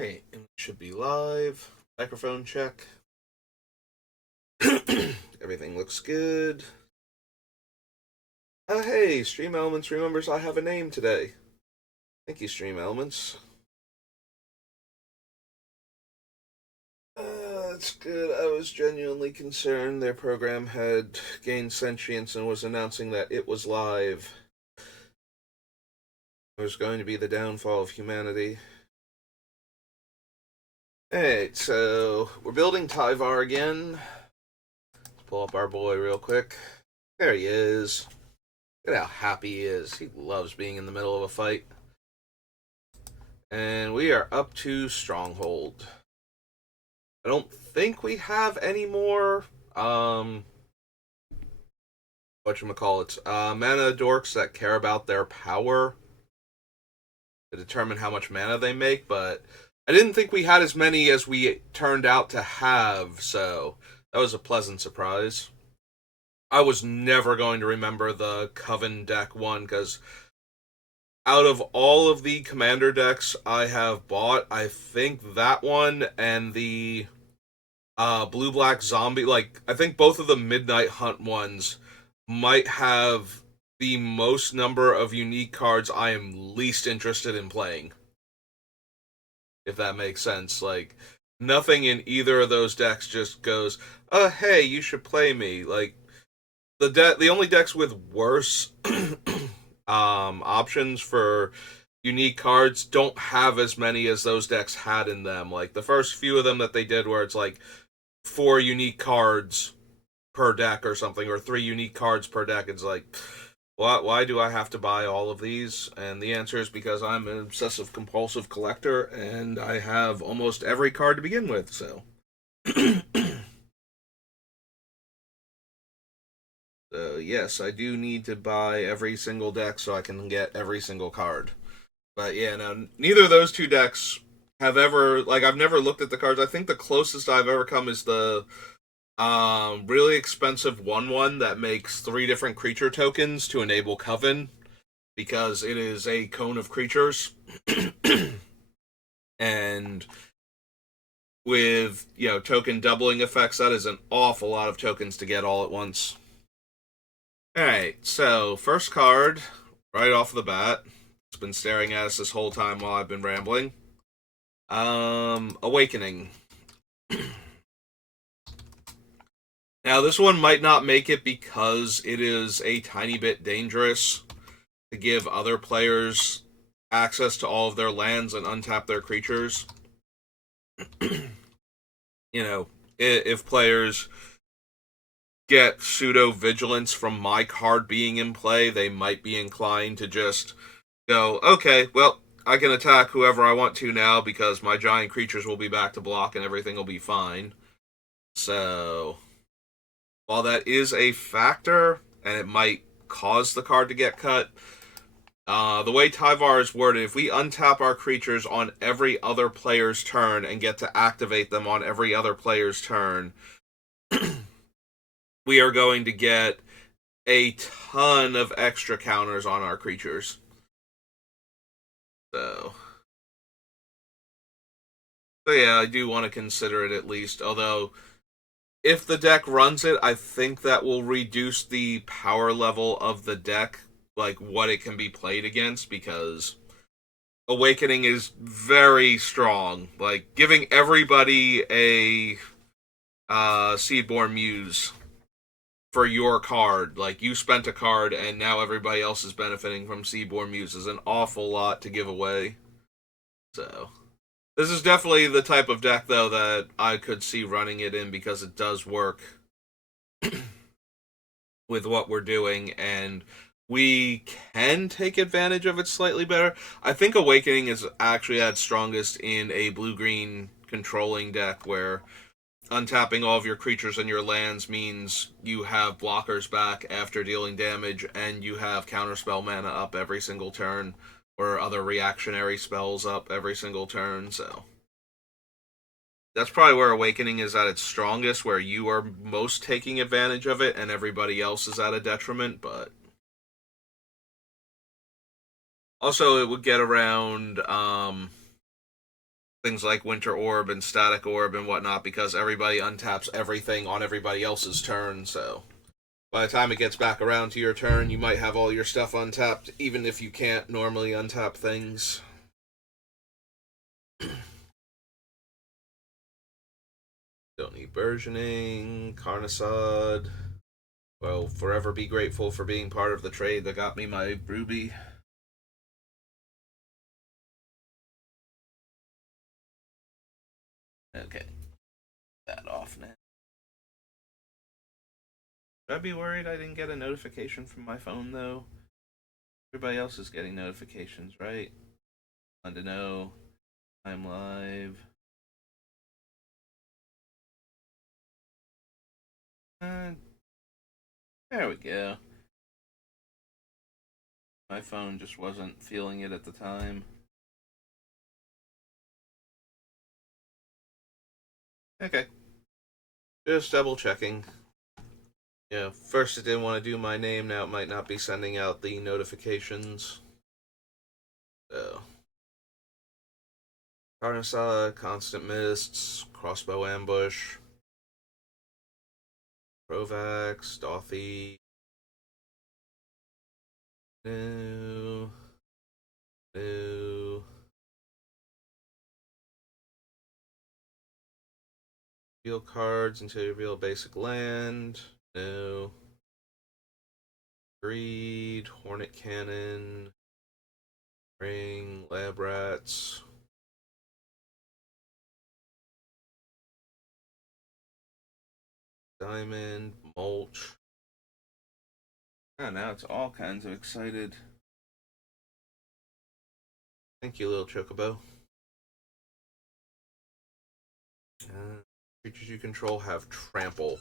Hey, it should be live. Microphone check. Everything looks good. Hey, Stream Elements remembers I have a name today. Thank you, Stream Elements. That's good. I was genuinely concerned their program had gained sentience and was announcing that it was live. It was going to be the downfall of humanity. Alright, so we're building Tyvar again. Let's pull up our boy real quick. There he is. Look at how happy he is. He loves being in the middle of a fight. And we are up to Stronghold. I don't think we have any more, whatchamacallit, mana dorks that care about their power to determine how much mana they make, but I didn't think we had as many as we turned out to have, so that was a pleasant surprise. I was never going to remember the Coven deck one, because out of all of the commander decks I have bought, I think that one and the blue black zombie, like, I think both of the Midnight Hunt ones might have the most number of unique cards I am least interested in playing, if that makes sense. Like, nothing in either of those decks just goes, hey, you should play me. Like, the only decks with worse options for unique cards don't have as many as those decks had in them. Like, the first few of them that they did, where it's like 4 unique cards per deck or something, or 3 unique cards per deck, it's like, why do I have to buy all of these? And the answer is because I'm an obsessive compulsive collector and I have almost every card to begin with, so. So yes, I do need to buy every single deck so I can get every single card. But yeah, no, neither of those two decks have ever, like, I've never looked at the cards. I think the closest I've ever come is the really expensive 1/1 that makes 3 different creature tokens to enable Coven, because it is a cone of creatures. And with, token doubling effects, that is an awful lot of tokens to get all at once. Alright, so first card, right off the bat. It's been staring at us this whole time while I've been rambling. Awakening. Now, this one might not make it because it is a tiny bit dangerous to give other players access to all of their lands and untap their creatures. If players get pseudo vigilance from my card being in play, they might be inclined to just go, okay, well, I can attack whoever I want to now because my giant creatures will be back to block and everything will be fine. So, while that is a factor, and it might cause the card to get cut, the way Tyvar is worded, if we untap our creatures on every other player's turn and get to activate them on every other player's turn, we are going to get a ton of extra counters on our creatures. So yeah, I do want to consider it at least, although if the deck runs it, I think that will reduce the power level of the deck, like what it can be played against, because Awakening is very strong. Like, giving everybody a Seedborn Muse for your card, like, you spent a card and now everybody else is benefiting from Seedborn Muse, is an awful lot to give away. So, this is definitely the type of deck, though, that I could see running it in, because it does work with what we're doing, and we can take advantage of it slightly better. I think Awakening is actually at strongest in a blue-green controlling deck, where untapping all of your creatures and your lands means you have blockers back after dealing damage, and you have counterspell mana up every single turn, or other reactionary spells up every single turn, so that's probably where Awakening is at its strongest, where you are most taking advantage of it and everybody else is at a detriment. But also, it would get around things like Winter Orb and Static Orb and whatnot, because everybody untaps everything on everybody else's turn, so by the time it gets back around to your turn, you might have all your stuff untapped, even if you can't normally untap things. Don't need burgeoning, Carnosod. Well, forever be grateful for being part of the trade that got me my ruby. Okay, that off now. Should I be worried I didn't get a notification from my phone though? Everybody else is getting notifications, right? Want to know I'm live. Uh, there we go. My phone just wasn't feeling it at the time. Okay. Just double checking. Yeah, first it didn't want to do my name, now it might not be sending out the notifications. So. Carnosada, Constant Mists, Crossbow Ambush, Provax, Dothy. No. No. Reveal cards until you reveal basic land. No. Greed, Hornet Cannon, Ring, Lab Rats. Diamond, Mulch. Oh, now it's all kinds of excited. Thank you, little Chocobo. Creatures you control have trample.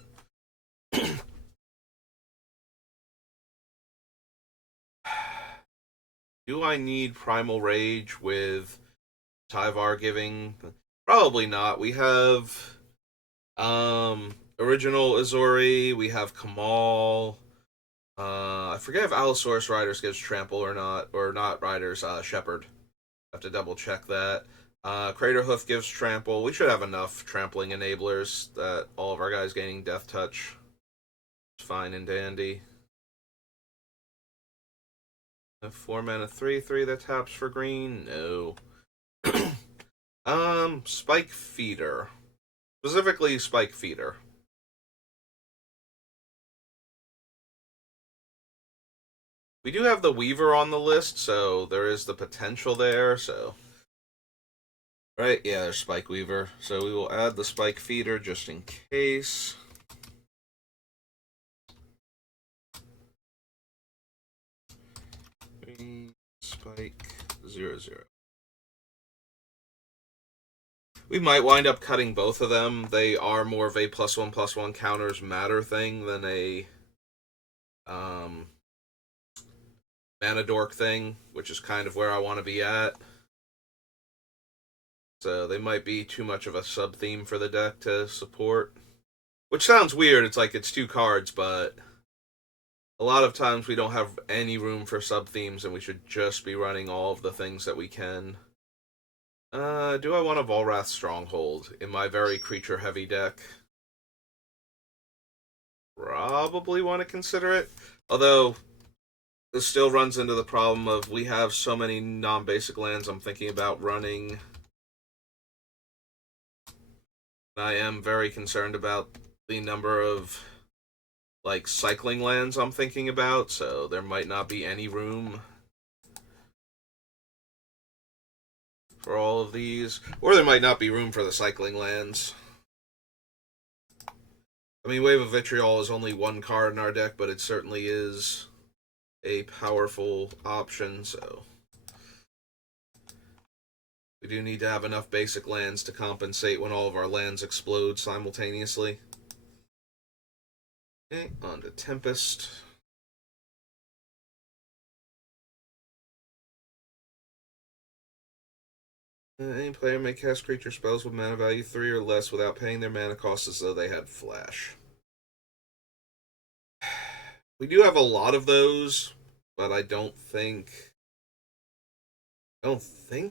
Do I need Primal Rage with Tyvar giving? Probably not. We have original Azori, we have Kamal. I forget if Allosaurus Riders gives trample or not Riders, Shepherd. Have to double check that. Craterhoof gives trample. We should have enough trampling enablers that all of our guys gaining Death Touch. It's fine and dandy. A 4 mana 3/3 that taps for green? No. Spike Feeder. Specifically Spike Feeder. We do have the Weaver on the list, so there is the potential there, so. Right, yeah, there's Spike Weaver. So we will add the Spike Feeder just in case. Spike 0/0. We might wind up cutting both of them. They are more of a +1/+1 counters matter thing than a mana dork thing, which is kind of where I want to be at. So they might be too much of a sub theme for the deck to support. Which sounds weird, it's like it's 2 cards, but a lot of times we don't have any room for sub themes and we should just be running all of the things that we can. Do I want a Volrath Stronghold in my very creature heavy deck? Probably want to consider it. Although, this still runs into the problem of we have so many non-basic lands I'm thinking about running. I am very concerned about the number of, like, cycling lands I'm thinking about, so there might not be any room for all of these. Or there might not be room for the cycling lands. I mean, Wave of Vitriol is only 1 card in our deck, but it certainly is a powerful option, so we do need to have enough basic lands to compensate when all of our lands explode simultaneously. Okay, on to Tempest. Any player may cast creature spells with mana value 3 or less without paying their mana cost as though they had Flash. We do have a lot of those, but I don't think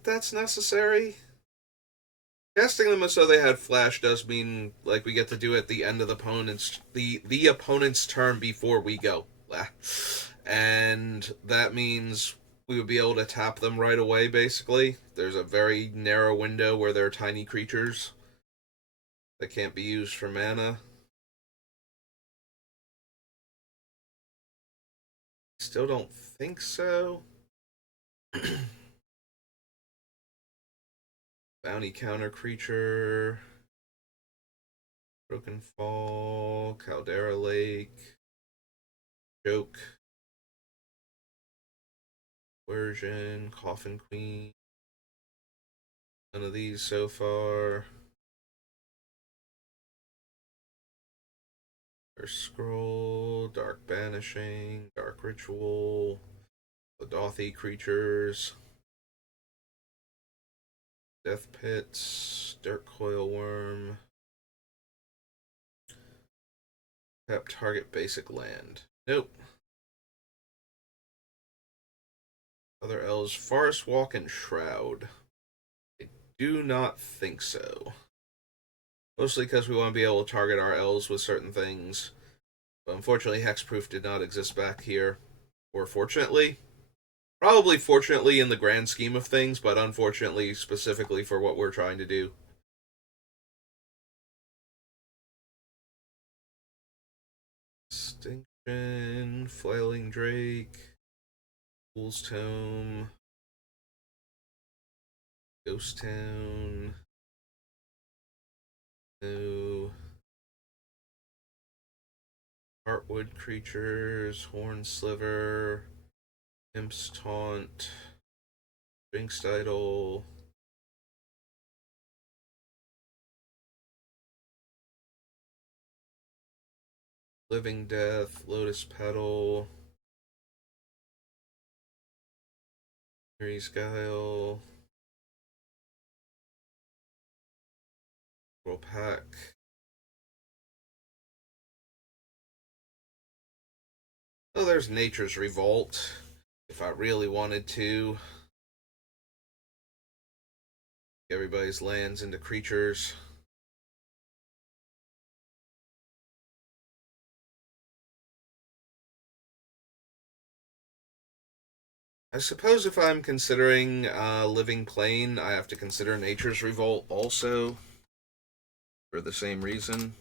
that's necessary. Casting them as though they had flash does mean like we get to do it at the end of the opponent's turn before we go. And that means we would be able to tap them right away, basically. There's a very narrow window where they're tiny creatures that can't be used for mana. Still don't think so. Bounty counter creature. Broken Fall. Caldera Lake. Joke. Version. Coffin Queen. None of these so far. Scroll. Dark Banishing. Dark Ritual. The Dothy creatures. Death Pits. Dirt Coil Worm. Tap target basic land. Nope. Other elves. Forest Walk and Shroud. I do not think so. Mostly because we want to be able to target our elves with certain things. But unfortunately, Hexproof did not exist back here. Or fortunately. Probably fortunately in the grand scheme of things, but unfortunately specifically for what we're trying to do. Extinction, Flailing Drake, Fool's Tome, Ghost Town, no, Heartwood Creatures, Horn Sliver, Imp's Taunt, Jinxed Idol, Living Death, Lotus Petal, Mary's Guile, Roll Pack. Oh, there's Nature's Revolt, if I really wanted to. Everybody's lands into creatures. I suppose if I'm considering Living Plane, I have to consider Nature's Revolt also, for the same reason.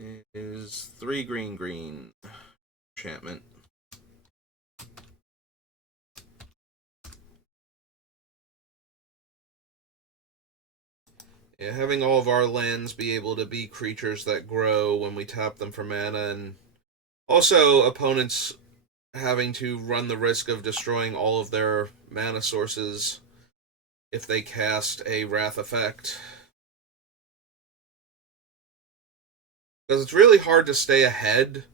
It is 3 green enchantment. Yeah, having all of our lands be able to be creatures that grow when we tap them for mana, and also opponents having to run the risk of destroying all of their mana sources if they cast a Wrath effect. Because it's really hard to stay ahead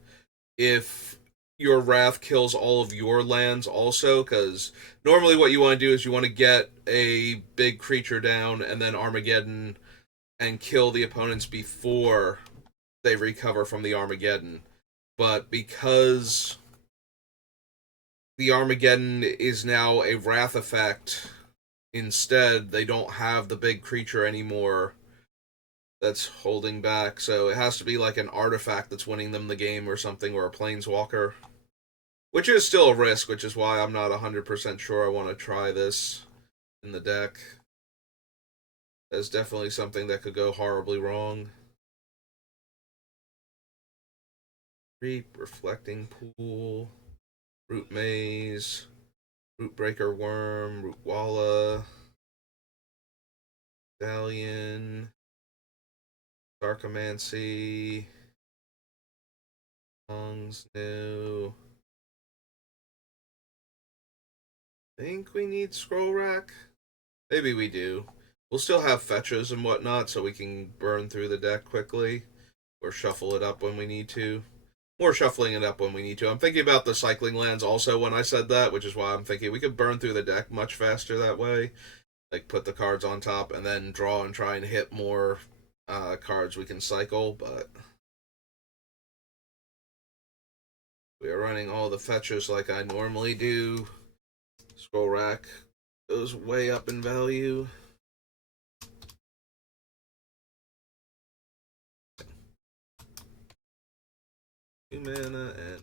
if your Wrath kills all of your lands also, because normally what you want to do is you want to get a big creature down and then Armageddon and kill the opponents before they recover from the Armageddon. But because the Armageddon is now a Wrath effect, instead, they don't have the big creature anymore that's holding back, so it has to be like an artifact that's winning them the game or something, or a planeswalker. Which is still a risk, which is why I'm not 100% sure I want to try this in the deck. That's definitely something that could go horribly wrong. Reap, Reflecting Pool, Root Maze, Root Breaker Worm, Root Walla, Stallion, Darkomancy, Songs New. Think we need Scroll Rack? Maybe we do. We'll still have fetches and whatnot, so we can burn through the deck quickly, or shuffle it up when we need to. More shuffling it up when we need to. I'm thinking about the cycling lands also when I said that, which is why I'm thinking we could burn through the deck much faster that way. Like, put the cards on top and then draw and try and hit more cards we can cycle, but we are running all the fetches like I normally do. Scroll rack goes way up in value. Two mana and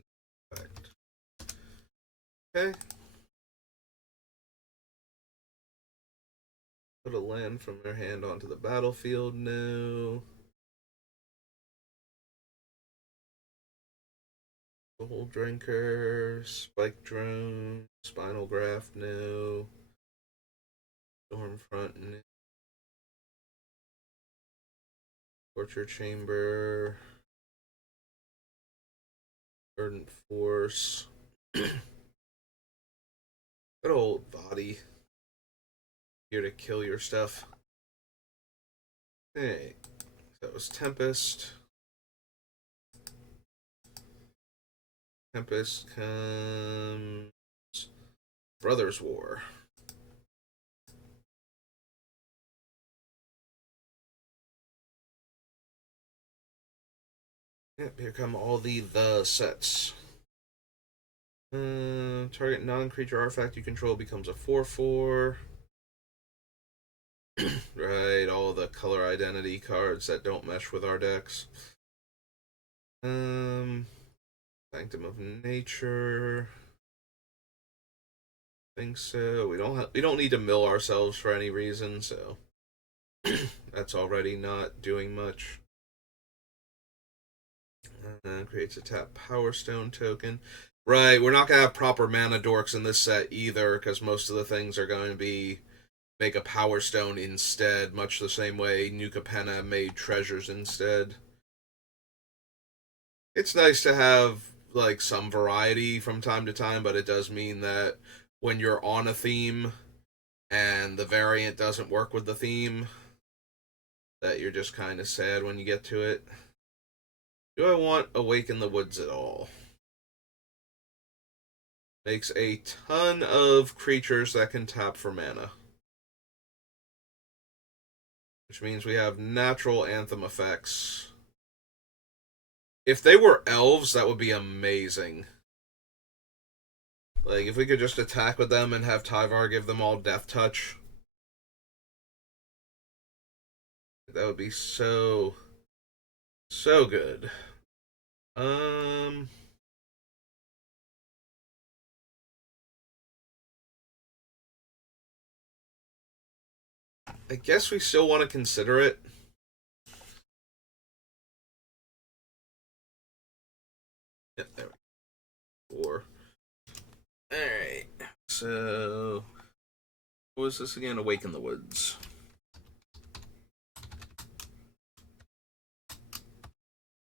effect. Okay. Put a land from their hand onto the battlefield. No. Soul Drinker, Spike Drone, Spinal Graft. No. Stormfront. No. Torture Chamber. Verdant Force. Good old body. Here to kill your stuff. Hey, that was Tempest. Tempest comes Brothers War. Yep, here come all the sets. Target non-creature artifact you control becomes a 4/4. Right, all the color identity cards that don't mesh with our decks. Sanctum of Nature. I think so. We don't need to mill ourselves for any reason, so that's already not doing much. Creates a tap Power Stone token. Right, we're not gonna have proper mana dorks in this set either, because most of the things are going to be make a Power Stone instead, much the same way Nuka Penna made treasures instead. It's nice to have like some variety from time to time, but it does mean that when you're on a theme and the variant doesn't work with the theme, that you're just kind of sad when you get to it. Do I want Awaken the Woods at all? Makes a ton of creatures that can tap for mana. Which means we have natural anthem effects. If they were elves, that would be amazing. Like, if we could just attack with them and have Tyvar give them all Death Touch. That would be so good. I guess we still want to consider it. Yep, there we go. 4. Alright. So, what was this again? Awaken the Woods.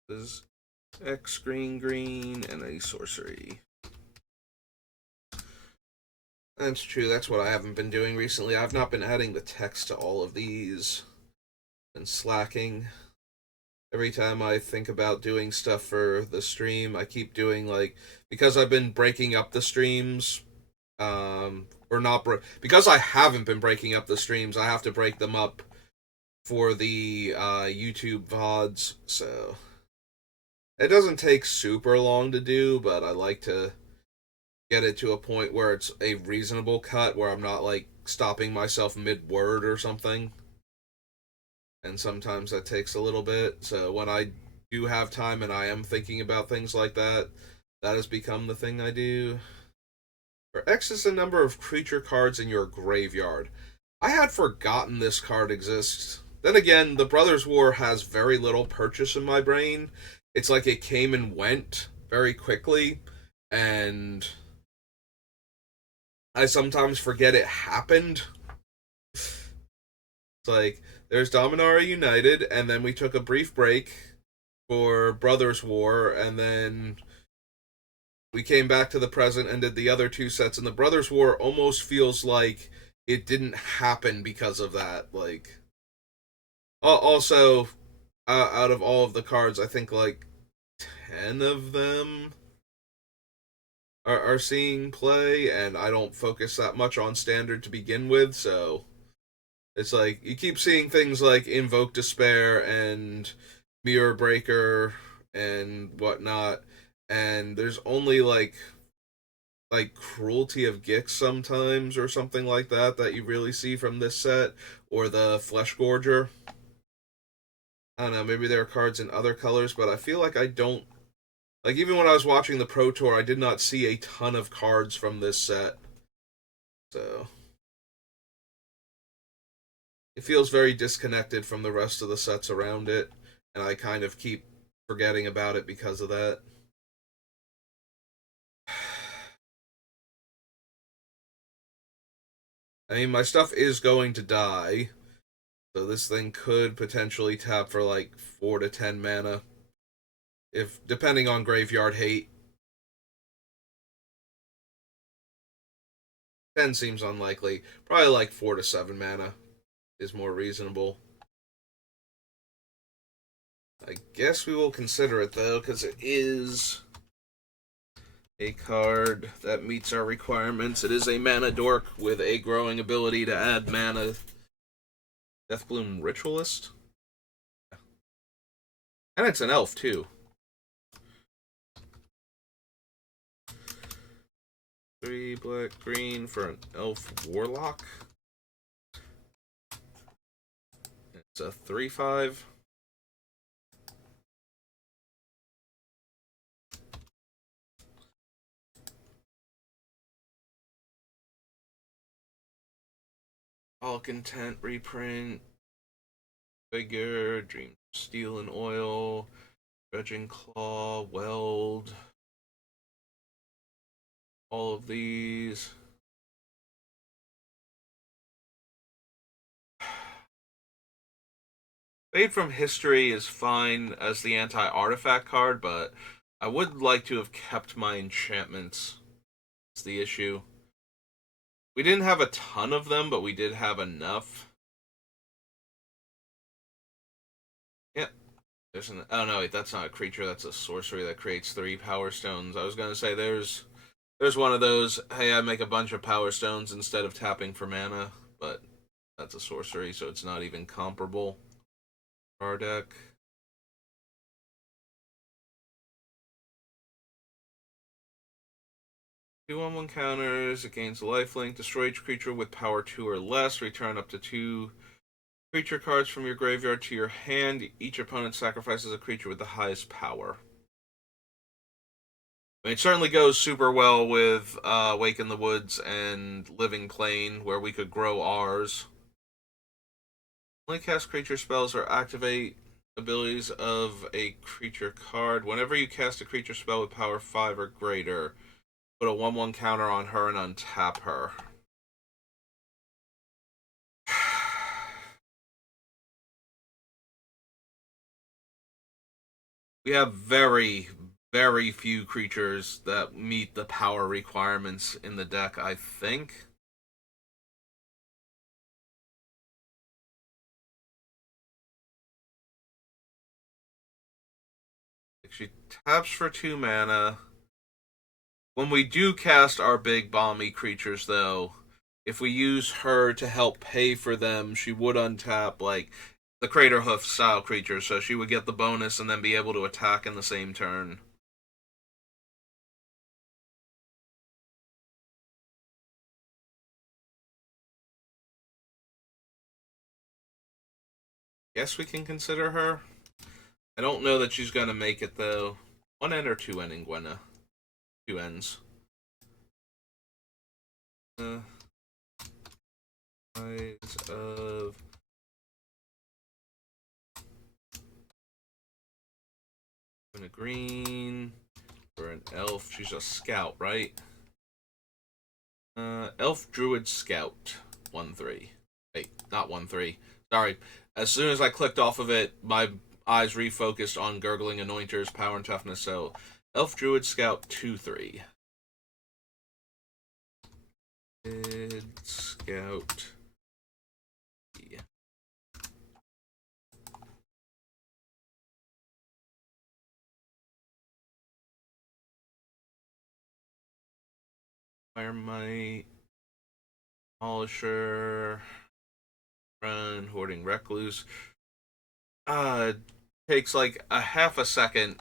This is X green, and a sorcery. That's true. That's what I haven't been doing recently. I've not been adding the text to all of these. Been slacking. Every time I think about doing stuff for the stream, I keep doing like, because I've been breaking up the streams, or not because I haven't been breaking up the streams, I have to break them up for the YouTube VODs. So it doesn't take super long to do, but I like to get it to a point where it's a reasonable cut, where I'm not like stopping myself mid-word or something. And sometimes that takes a little bit. So when I do have time and I am thinking about things like that, that has become the thing I do. For X is the number of creature cards in your graveyard. I had forgotten this card exists. Then again, the Brothers War has very little purchase in my brain. It's like it came and went very quickly, and I sometimes forget it happened. It's like, there's Dominaria United, and then we took a brief break for Brothers War, and then we came back to the present and did the other two sets, and the Brothers War almost feels like it didn't happen because of that. Like, also, out of all of the cards, I think like 10 of them are seeing play, and I don't focus that much on Standard to begin with, so it's like, you keep seeing things like Invoke Despair and Mirror Breaker and whatnot, and there's only like like Cruelty of Gix sometimes or something like that that you really see from this set, or the Flesh Gorger. I don't know, maybe there are cards in other colors, but I feel like I don't like even when I was watching the Pro Tour, I did not see a ton of cards from this set. So it feels very disconnected from the rest of the sets around it, and I kind of keep forgetting about it because of that. I mean, my stuff is going to die, so this thing could potentially tap for like 4 to 10 mana, if depending on Graveyard Hate. 10 seems unlikely. Probably like 4 to 7 mana is more reasonable. I guess we will consider it though, because it is a card that meets our requirements. It is a mana dork with a growing ability to add mana. Deathbloom Ritualist? And it's an elf too. 3 black green for an elf warlock. It's a 3/5. All Content reprint. Figure, Dream Steel and Oil, Dredging Claw, Weld. All of these. Fade from History is fine as the anti-artifact card, but I would like to have kept my enchantments. It's the issue. We didn't have a ton of them, but we did have enough. Yeah. There's an oh no, wait, that's not a creature, that's a sorcery that creates 3 power stones. I was gonna say there's one of those, hey, I make a bunch of power stones instead of tapping for mana, but that's a sorcery, so it's not even comparable. Our deck. 2/1 counters, it gains a lifelink. Destroy each creature with power 2 or less. Return up to 2 creature cards from your graveyard to your hand. Each opponent sacrifices a creature with the highest power. I mean, it certainly goes super well with Wake in the Woods and Living Plane, where we could grow ours. Only cast creature spells or activate abilities of a creature card. Whenever you cast a creature spell with power 5 or greater, put a 1/1 counter on her and untap her. We have very, very few creatures that meet the power requirements in the deck, I think. She taps for 2 mana. When we do cast our big balmy creatures, though, if we use her to help pay for them, she would untap, like, the Crater Hoof style creature, so she would get the bonus and then be able to attack in the same turn. Guess we can consider her. I don't know that she's going to make it, though. 1 end or 2 end in Gwenna? 2 ends. Eyes of and a green for an elf. She's a scout, right? Elf druid scout 1/3. Wait, not 1/3. Sorry. As soon as I clicked off of it, my eyes refocused on gurgling anointers, power and toughness. So, elf druid scout 2/3. Scout. Yeah. Firemite. Polisher. Run. Hoarding Recluse. Takes like a half a second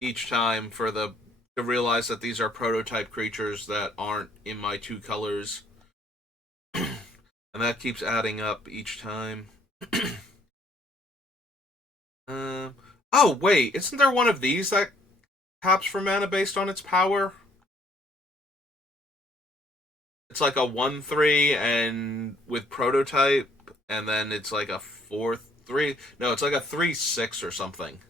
each time for the to realize that these are prototype creatures that aren't in my 2 colors. And that keeps adding up each time. Oh, wait. Isn't there one of these that taps for mana based on its power? It's like a 1/3 and with prototype, and then it's like a 4/3. No, it's like a 3/6 or something.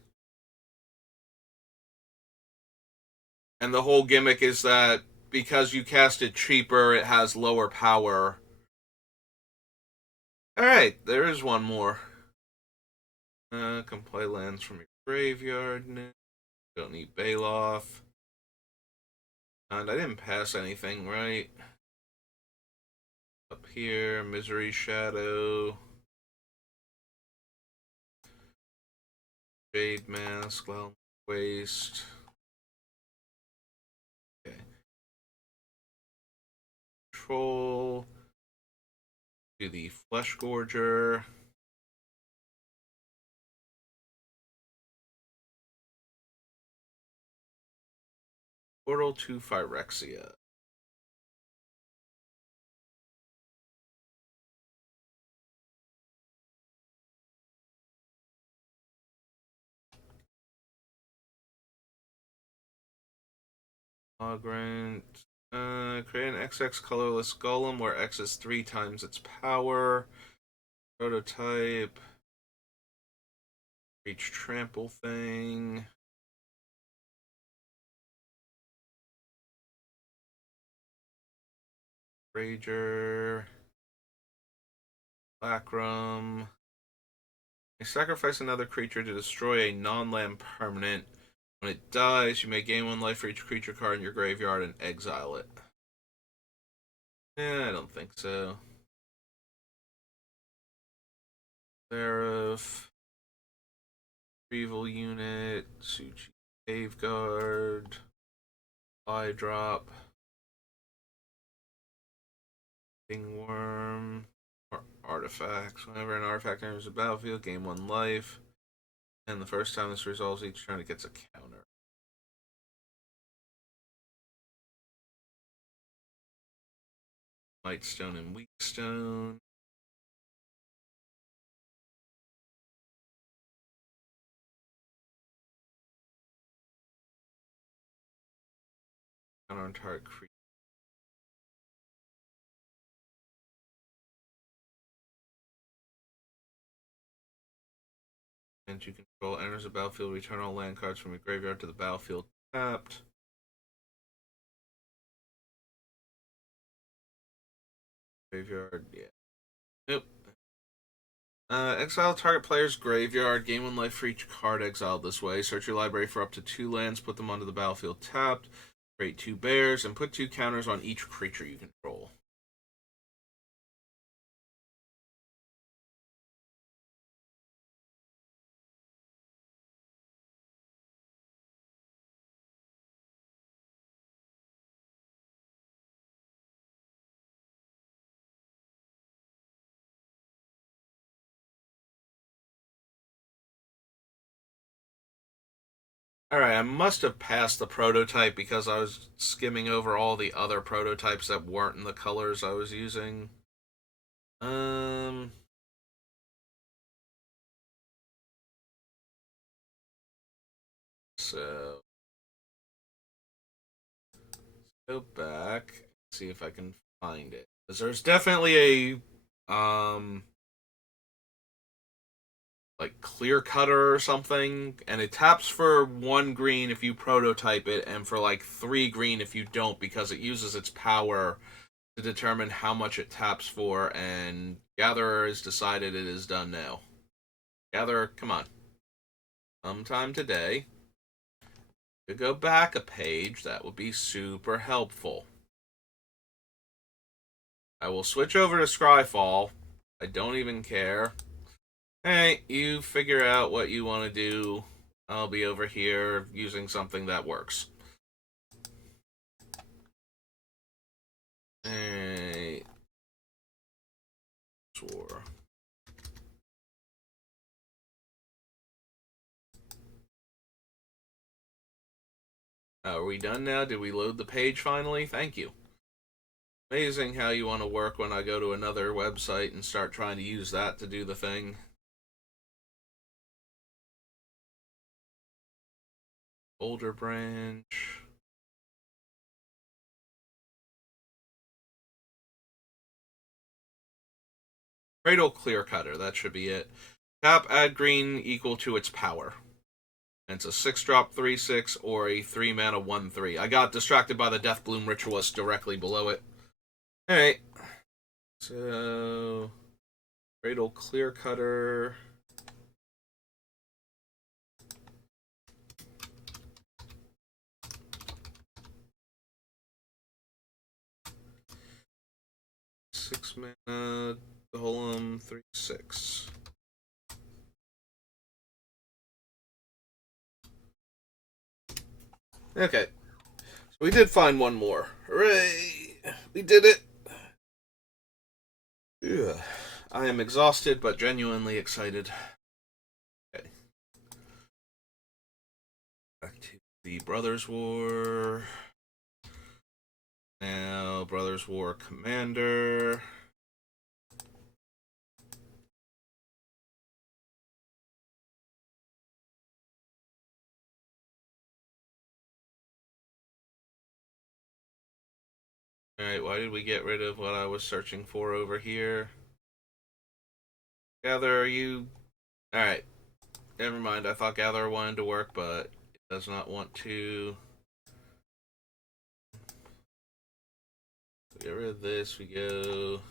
And the whole gimmick is that because you cast it cheaper, it has lower power. Alright, there is one more. Can play lands from your graveyard. Don't need Baloth. And I didn't pass anything, right? Up here, Misery Shadow. Jade Mask, well, Waste. Okay. Control. Do the Flesh Gorger. Portal to Phyrexia. Grant. Create an XX colorless golem where X is 3 times its power. Prototype. Reach trample thing. Rager. Lacrum. You sacrifice another creature to destroy a non-land permanent. When it dies, you may gain 1 life for each creature card in your graveyard and exile it. I don't think so. Seraph. Retrieval unit. Suchi Cave Guard. Fly drop. Worm. Artifacts. Whenever an artifact enters the battlefield, gain 1 life. And the first time this resolves each turn, it gets a counter. Lightstone and Weakstone. Counter on target creature. And you control enters the battlefield, return all land cards from your graveyard to the battlefield tapped. Graveyard, yeah. Nope. Exile target player's graveyard. Gain 1 life for each card exiled this way. Search your library for up to 2 lands. Put them onto the battlefield tapped. Create 2 bears and put 2 counters on each creature you control. Alright, I must have passed the prototype because I was skimming over all the other prototypes that weren't in the colors I was using. So go back, see if I can find it. Because there's definitely a like clear cutter or something, and it taps for 1 green if you prototype it, and for like 3 green if you don't, because it uses its power to determine how much it taps for, and Gatherer has decided it is done now. Gatherer, come on. Sometime today, to go back a page, that would be super helpful. I will switch over to Scryfall. I don't even care. Hey, you figure out what you want to do. I'll be over here using something that works. Hey. Swore. Are we done now? Did we load the page finally? Thank you. Amazing how you want to work when I go to another website and start trying to use that to do the thing. Boulder branch. Cradle clear cutter, that should be it. Tap, add green equal to its power. And it's a 6-drop 3/6 or a 3 mana 1/3. I got distracted by the Deathbloom Ritualist directly below it. Alright. So, Cradle clear cutter. Six mana, Golem 3/6. Okay. So we did find one more. Hooray! We did it! Ugh. I am exhausted, but genuinely excited. Okay. Back to the Brothers War. Now, Brothers War Commander. Alright, why did we get rid of what I was searching for over here? Gather, are you... Alright. Never mind, I thought Gather wanted to work, but it does not want to. Get rid of this, we go...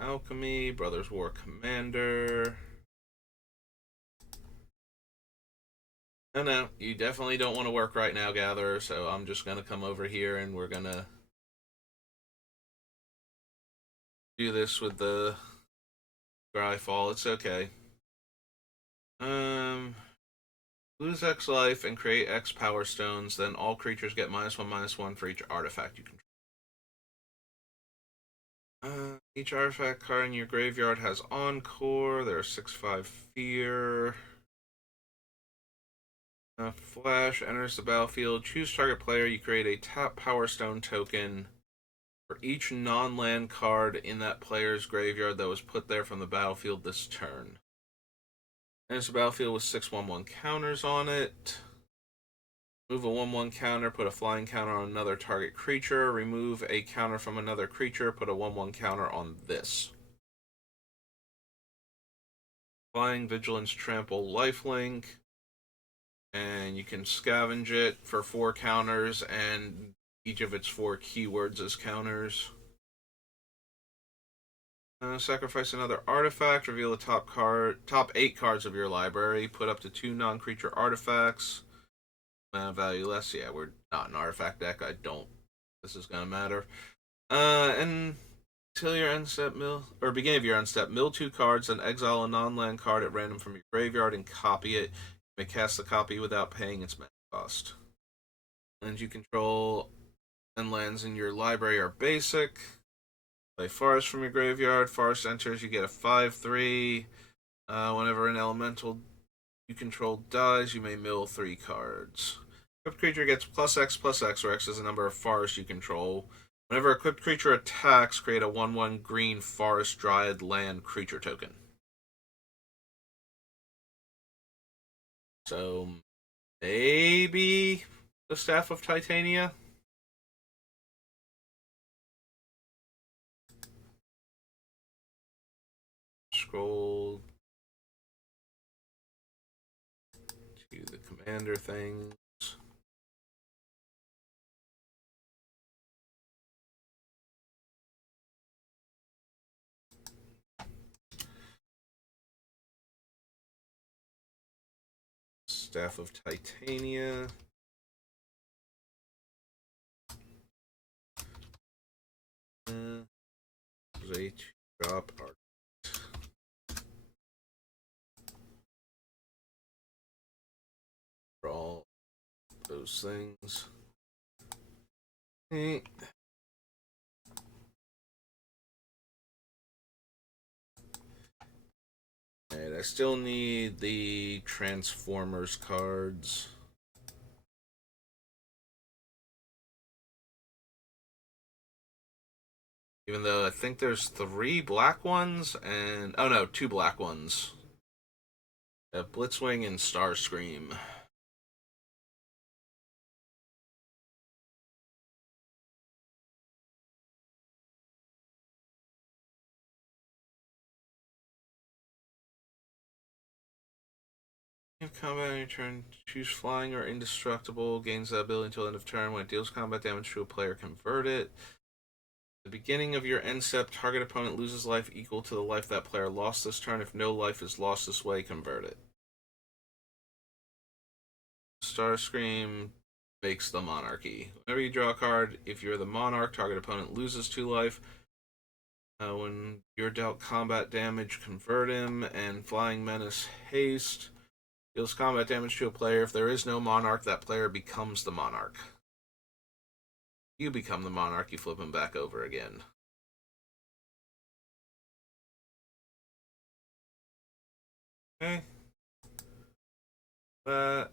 Alchemy, Brothers War Commander... No, you definitely don't want to work right now, Gatherer, so I'm just going to come over here and we're going to do this with the Scryfall. It's okay. Lose X life and create X power stones, then all creatures get -1/-1 for each artifact you control. Each artifact card in your graveyard has Encore. There's 6/5 Fear. Flash enters the battlefield. Choose target player. You create a tap Power Stone token for each non-land card in that player's graveyard that was put there from the battlefield this turn. Enters the battlefield with 6/1/1 counters on it. Move a 1/1 counter, put a flying counter on another target creature. Remove a counter from another creature, put a 1/1 counter on this. Flying, Vigilance, Trample, Lifelink. And you can scavenge it for 4 counters, and each of its 4 keywords as counters. Sacrifice another artifact. Reveal the top 8 cards of your library. Put up to 2 non-creature artifacts. Value less. Yeah, we're not an artifact deck. I don't. This is gonna matter. And till your end step beginning of your end step, mill 2 cards, and exile a non-land card at random from your graveyard and copy it. You may cast the copy without paying its mana cost. Lands you control and lands in your library are basic. Play Forest from your graveyard. Forest enters, you get a 5/3. Whenever an elemental you control dies, you may mill 3 cards. Equipped creature gets +X/+X, where X is the number of forests you control. Whenever a equipped creature attacks, create a 1/1 green forest dryad land creature token. So, maybe the Staff of Titania? Scroll to the commander things. Staff of Titania. A 2-drop art. For all those things. Okay. Alright, I still need the Transformers cards. Even though I think there's 3 black ones and... Oh no, 2 black ones. Blitzwing and Starscream. In combat on your turn, choose flying or indestructible. Gains that ability until end of turn. When it deals combat damage to a player, convert it. At the beginning of your end step, target opponent loses life equal to the life that player lost this turn. If no life is lost this way, convert it. Starscream makes the Monarchy. Whenever you draw a card, if you're the Monarch, target opponent loses 2 life. When you're dealt combat damage, convert him. And Flying Menace Haste deals combat damage to a player. If there is no Monarch, that player becomes the Monarch. You become the Monarch, you flip him back over again. Okay. Alright,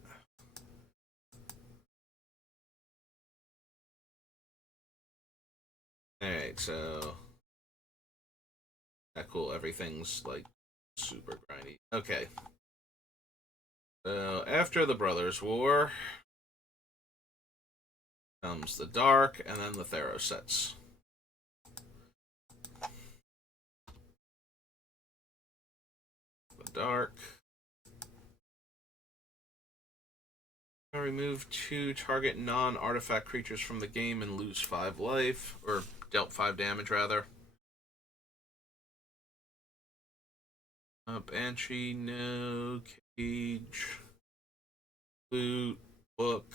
so... Yeah, cool, everything's, like, super grindy. Okay. So, after the Brothers' War... comes the Dark, and then the Theros sets. The Dark... remove 2 target non-artifact creatures from the game and lose 5 life, or dealt 5 damage rather. Banshee, no. Cage, Loot, Book.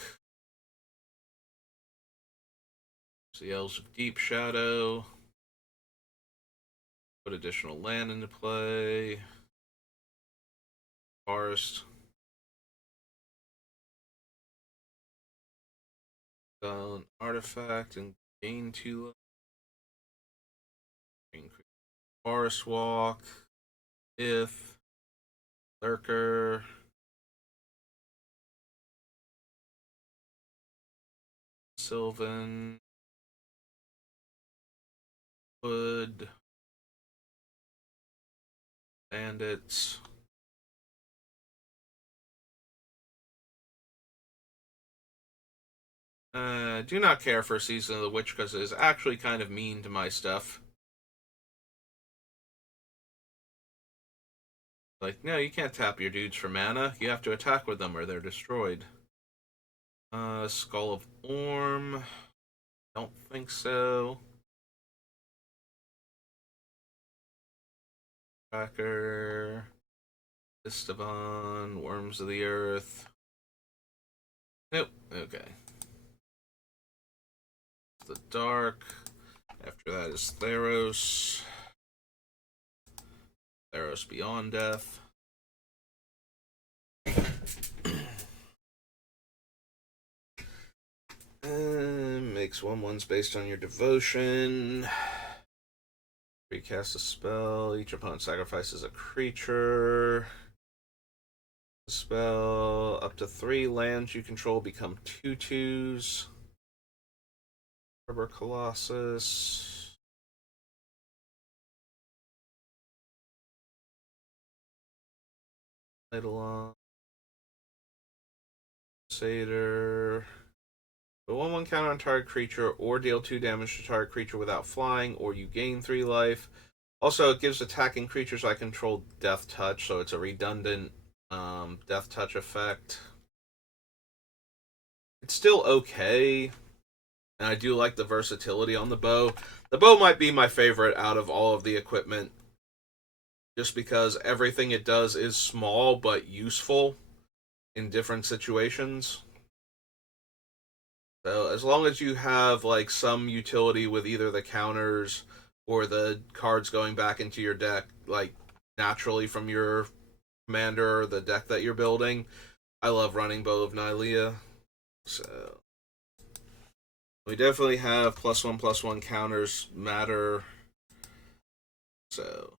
The Elves of Deep Shadow. Put additional land into play. Forest. Artifact and gain 2 life. Forest Walk. If. Lurker. Sylvan. Wood. Bandits. Do not care for Season of the Witch because it is actually kind of mean to my stuff. Like, no, you can't tap your dudes for mana. You have to attack with them or they're destroyed. Skull of Orm. Don't think so. Tracker. Esteban. Worms of the Earth. Nope. Okay. The Dark. After that is Theros. Theros Beyond Death. Makes 1/1s based on your devotion. Recast a spell. Each opponent sacrifices a creature. Spell. Up to 3 lands you control become 2/2s. Harbor Colossus. Eidolon. Satyr. The 1/1 counter on target creature, or deal 2 damage to target creature without flying, or you gain 3 life. Also, it gives attacking creatures I control Death Touch, so it's a redundant Death Touch effect. It's still okay, and I do like the versatility on the bow. The bow might be my favorite out of all of the equipment, just because everything it does is small but useful in different situations. So as long as you have like some utility with either the counters or the cards going back into your deck, like naturally from your commander or the deck that you're building, I love running Bow of Nylea. So we definitely have +1/+1 counters matter. So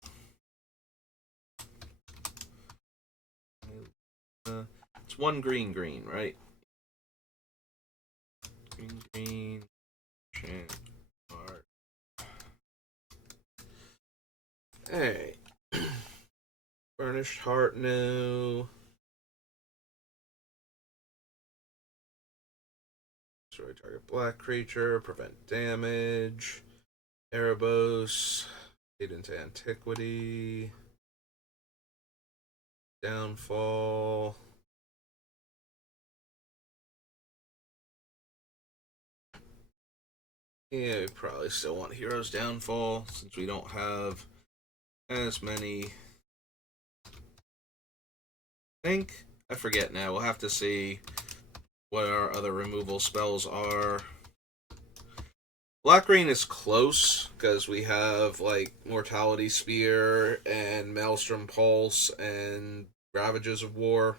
It's one green, right? Green, enchant art. Hey. Burnished heart, no. Destroy target black creature, prevent damage. Erebos, Fade into Antiquity. Downfall. Yeah, we probably still want Heroes Downfall since we don't have as many. I forget now. We'll have to see what our other removal spells are. Black green is close because we have like Mortality Spear and Maelstrom Pulse and Ravages of War.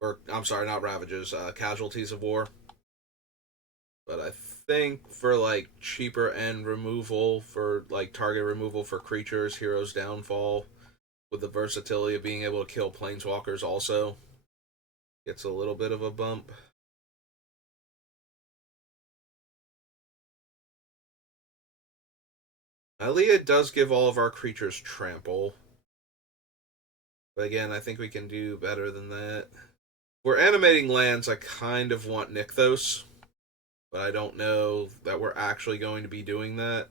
Or I'm sorry, not Ravages, Casualties of War. But I think for like cheaper end removal, for like target removal for creatures, Heroes Downfall, with the versatility of being able to kill planeswalkers also, gets a little bit of a bump. Aliyah does give all of our creatures trample. But again, I think we can do better than that. We're animating lands, I kind of want Nykthos, but I don't know that we're actually going to be doing that.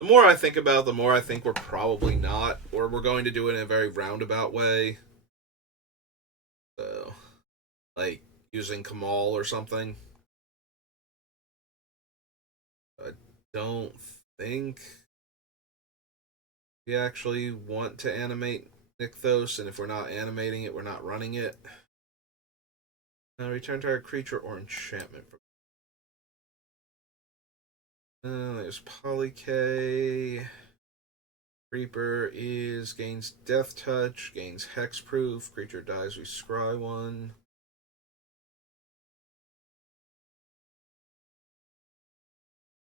The more I think about it, the more I think we're probably not, or we're going to do it in a very roundabout way. So, like using Kamal or something. I don't think we actually want to animate Nykthos, and if we're not animating it, we're not running it. Return target creature or enchantment. There's Polyk. Reaper is gains Death Touch, gains Hexproof. Creature dies, we scry one.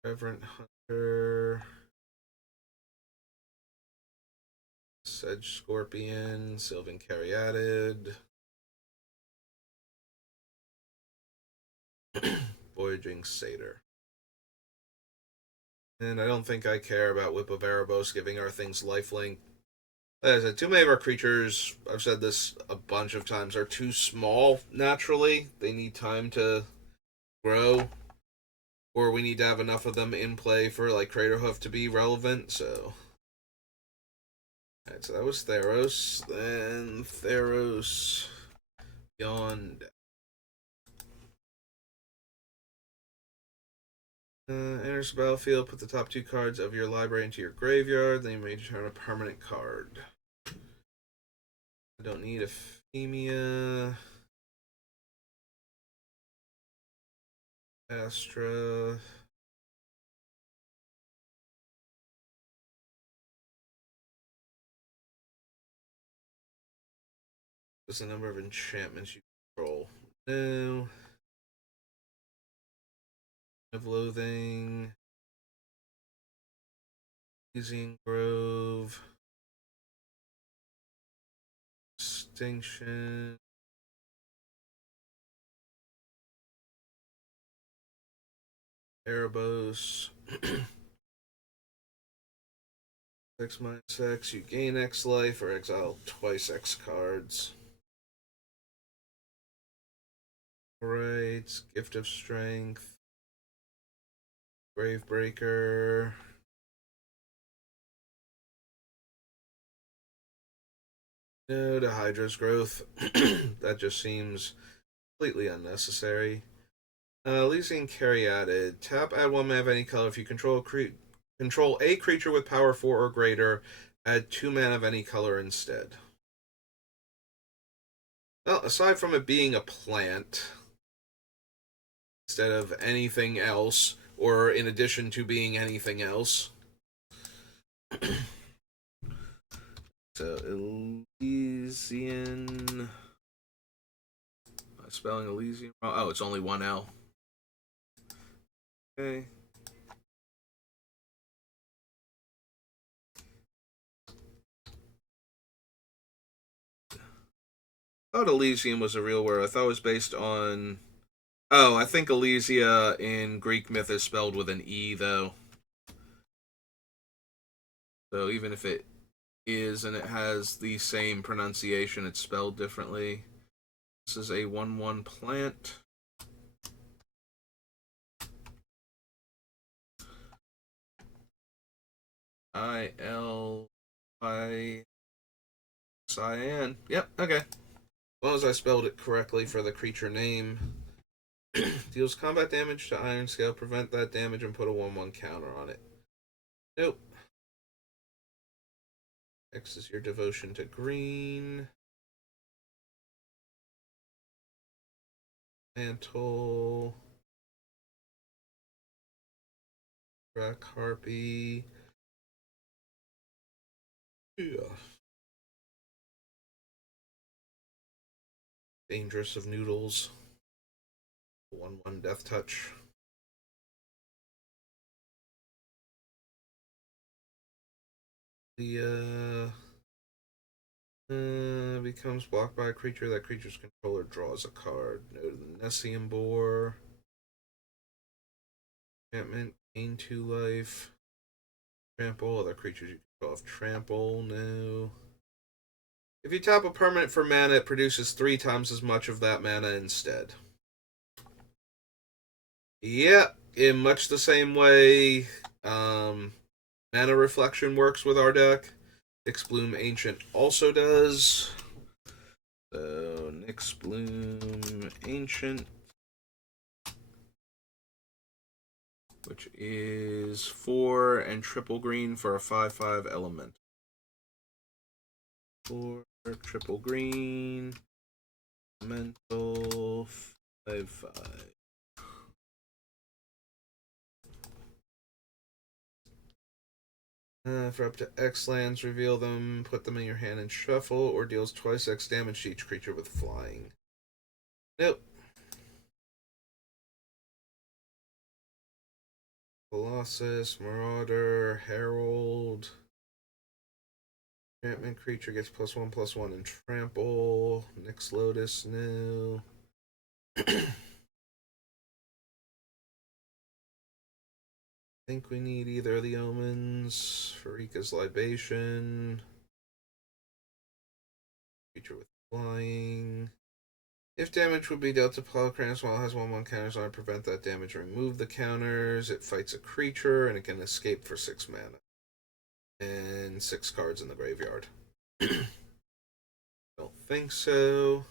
Reverent Hunter. Sedge Scorpion, Sylvan Caryatid. Voyaging Satyr. And I don't think I care about Whip of Erebos giving our things lifelink. As I said, too many of our creatures, I've said this a bunch of times, are too small naturally. They need time to grow. Or we need to have enough of them in play for like Craterhoof to be relevant, so. Alright, so that was Theros. Then Theros Beyond. Enters the battlefield, put the top 2 cards of your library into your graveyard, then you may turn a permanent card. I don't need Ephemia. Astra. What's the number of enchantments you control? No. Of Loathing. Using Grove. Extinction. Erebos. 6-6, you gain X life or exile twice X cards. Alright, Gift of Strength. Gravebreaker. No to Hydra's Growth. That just seems completely unnecessary. Elysian Caryatid. Tap, add 1 mana of any color. If you control a creature with power 4 or greater, add 2 mana of any color instead. Well, aside from it being a plant, instead of anything else, or in addition to being anything else. So, Elysian. Am I spelling Elysian wrong? Oh, it's only 1 L. Okay. thought Elysium was a real word. I thought it was based on. Oh, I think Elysia in Greek myth is spelled with an E, though. So even if it is and it has the same pronunciation, it's spelled differently. This is a 1/1 plant. Ilcyan. Yep, okay. As long as I spelled it correctly for the creature name. Deals combat damage to Iron Scale, prevent that damage, and put a 1/1 counter on it. Nope. X is your devotion to green. Mantle. Rack Harpy. Yeah. Dangerous of Noodles. 1/1 Death Touch. The becomes blocked by a creature. That creature's controller draws a card. No to the Nessian Boar. Enchantment. Gain 2 life. Trample. Other creatures you control have trample. No. If you tap a permanent for mana, it produces 3 times as much of that mana instead. Yeah, in much the same way Mana Reflection works with our deck. Nyx Bloom Ancient also does. So, Nyx Bloom Ancient, which is 4 and triple green for a 5/5 element. 4 triple green, elemental, 5/5. For up to X lands, reveal them, put them in your hand and shuffle, or deals twice X damage to each creature with flying. Nope. Colossus, Marauder, Herald. Enchantment creature gets +1/+1 and trample. Nyx Lotus, no. Think we need either of the omens. Farika's Libation. Creature with flying. If damage would be dealt to Polycranis while it has 1/1 counters on it, prevent that damage, remove the counters. It fights a creature and it can escape for 6 mana. And 6 cards in the graveyard. Don't think so.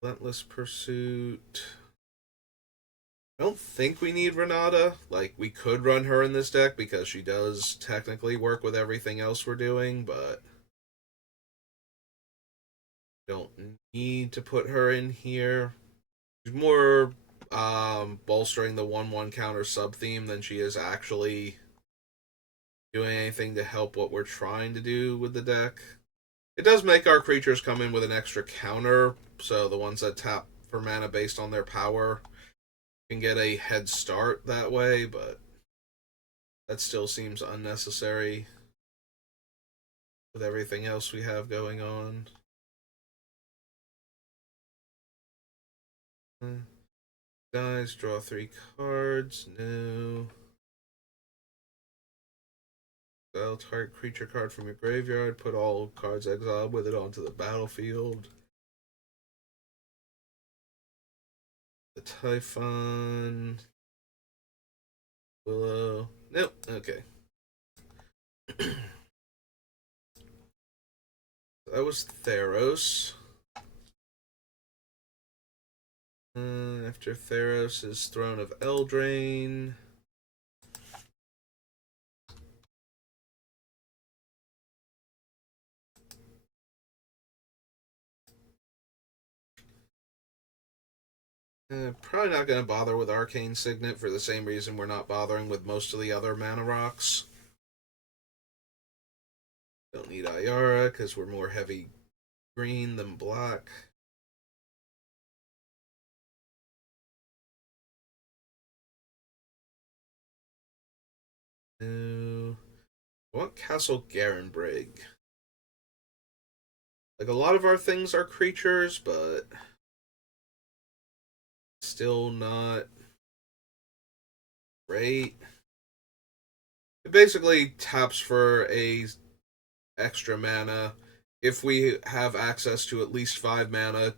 Relentless Pursuit. I don't think we need Renata. Like, we could run her in this deck because she does technically work with everything else we're doing, but don't need to put her in here. She's more bolstering the 1/1 counter sub theme than she is actually doing anything to help what we're trying to do with the deck. It does make our creatures come in with an extra counter, so the ones that tap for mana based on their power can get a head start that way, but that still seems unnecessary with everything else we have going on. Dies, draw 3 cards. No. Exile target creature card from your graveyard. Put all cards exiled with it onto the battlefield. The Typhon. Willow. Nope. Okay. That was Theros. After Theros is Throne of Eldraine. Probably not going to bother with Arcane Signet for the same reason we're not bothering with most of the other mana rocks. Don't need Ayara because we're more heavy green than black. No. I want Castle Garenbrig. Like, a lot of our things are creatures, but still not great. It basically taps for a extra mana. If we have access to at least 5 mana,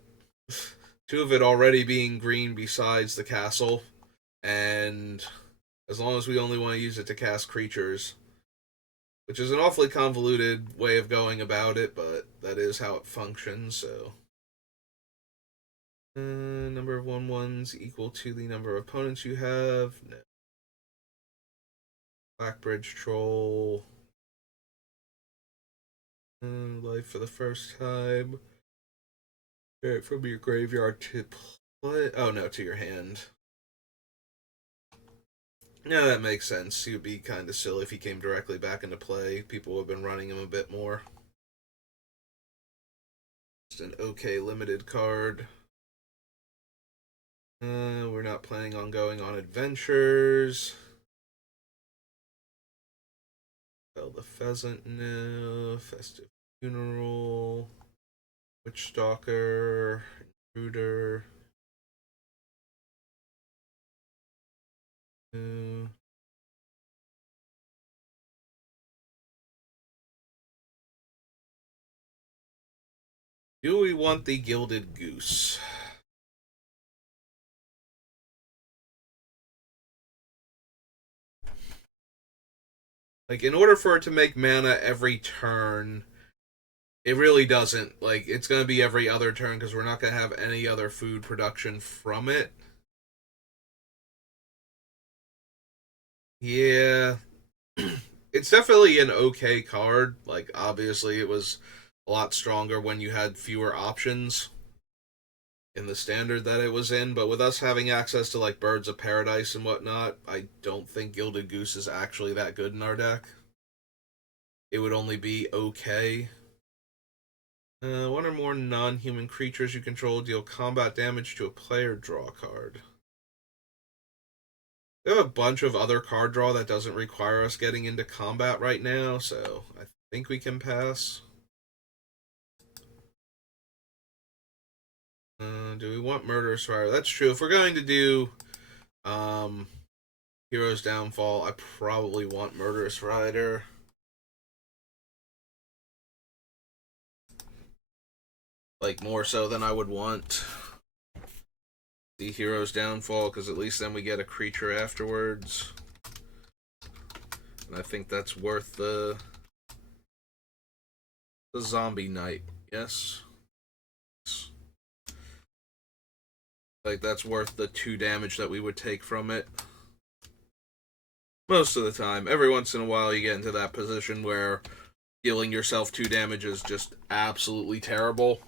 two of it already being green besides the castle, and as long as we only want to use it to cast creatures, which is an awfully convoluted way of going about it, but that is how it functions. So, number of 1/1s equal to the number of opponents you have. No. Blackbridge Troll. Life for the first time. Alright, from your graveyard to play. Oh no, to your hand. Yeah, that makes sense. He would be kind of silly if he came directly back into play. People have been running him a bit more. Just an okay limited card. We're not planning on going on adventures. Bell the Pheasant, no. Festive Funeral. Witch Stalker. Intruder. Uh, do we want the Gilded Goose? Like, in order for it to make mana every turn, it really doesn't. Like, it's going to be every other turn because we're not going to have any other food production from it. Yeah. It's definitely an okay card. Like, obviously, it was a lot stronger when you had fewer options in the standard that it was in, but with us having access to, like, Birds of Paradise and whatnot, I don't think Gilded Goose is actually that good in our deck. It would only be okay. One or more non-human creatures you control deal combat damage to a player, draw a card. We have a bunch of other card draw that doesn't require us getting into combat right now, so I think we can pass. Do we want Murderous Rider? That's true. If we're going to do um, Hero's Downfall, I probably want Murderous Rider. Like, more so than I would want the Hero's Downfall, because at least then we get a creature afterwards. And I think that's worth the Zombie Knight. Yes. Like, that's worth the 2 damage that we would take from it. Most of the time. Every once in a while you get into that position where dealing yourself 2 damage is just absolutely terrible.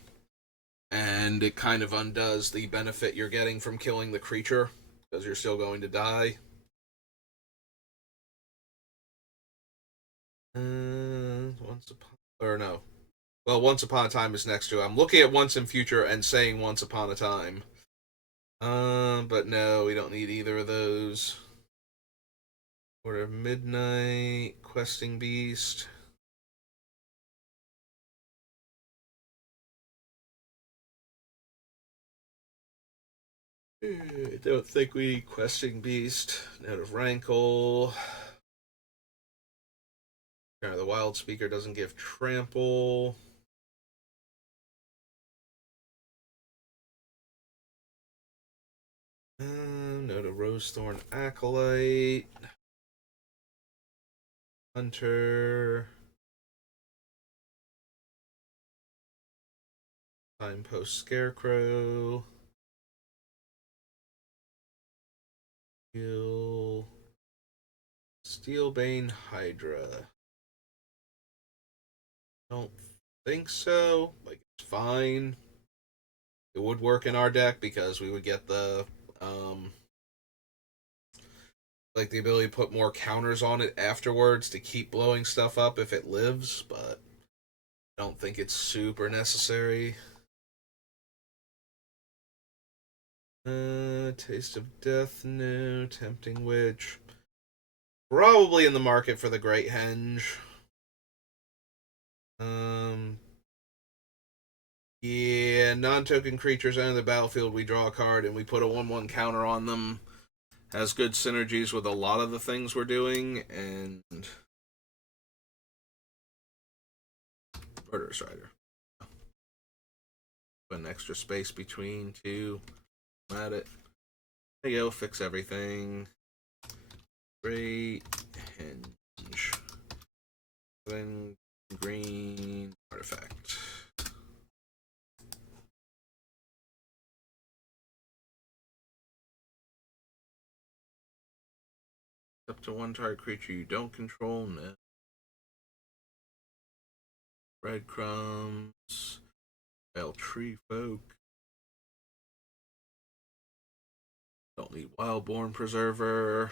And it kind of undoes the benefit you're getting from killing the creature, because you're still going to die. Once upon... Or no. Well, Once Upon a Time is next to it. I'm looking at Once in Future and saying Once Upon a Time. But no, we don't need either of those. Order of Midnight, Questing Beast. I don't think we need Questing Beast. Note of Rankle. The Wild Speaker doesn't give Trample. Note of Rosethorn Acolyte. Hunter. Signpost Scarecrow. Steelbane Hydra. Don't think so. Like, it's fine. It would work in our deck because we would get the like the ability to put more counters on it afterwards to keep blowing stuff up if it lives, but I don't think it's super necessary. Taste of Death, no. Tempting Witch. Probably in the market for the Great Henge. Yeah, non-token creatures enter the battlefield. We draw a card and we put a 1/1 counter on them. Has good synergies with a lot of the things we're doing, and Murderous Rider. Put an extra space between two. At it. There you go. Fix everything. Great. Hinge. Then green artifact. Up to one target creature you don't control. No. Breadcrumbs. Tree Folk. Don't need Wildborn Preserver.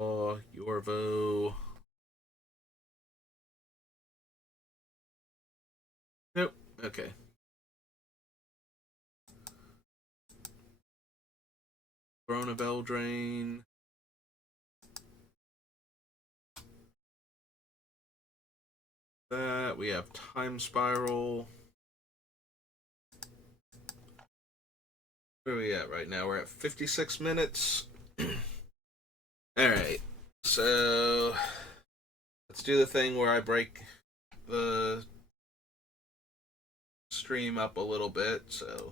Yorvo. Nope. Okay. Throne of Eldraine. That. We have Time Spiral. Where are we at right now? We're at 56 minutes. Alright. So let's do the thing where I break the stream up a little bit. So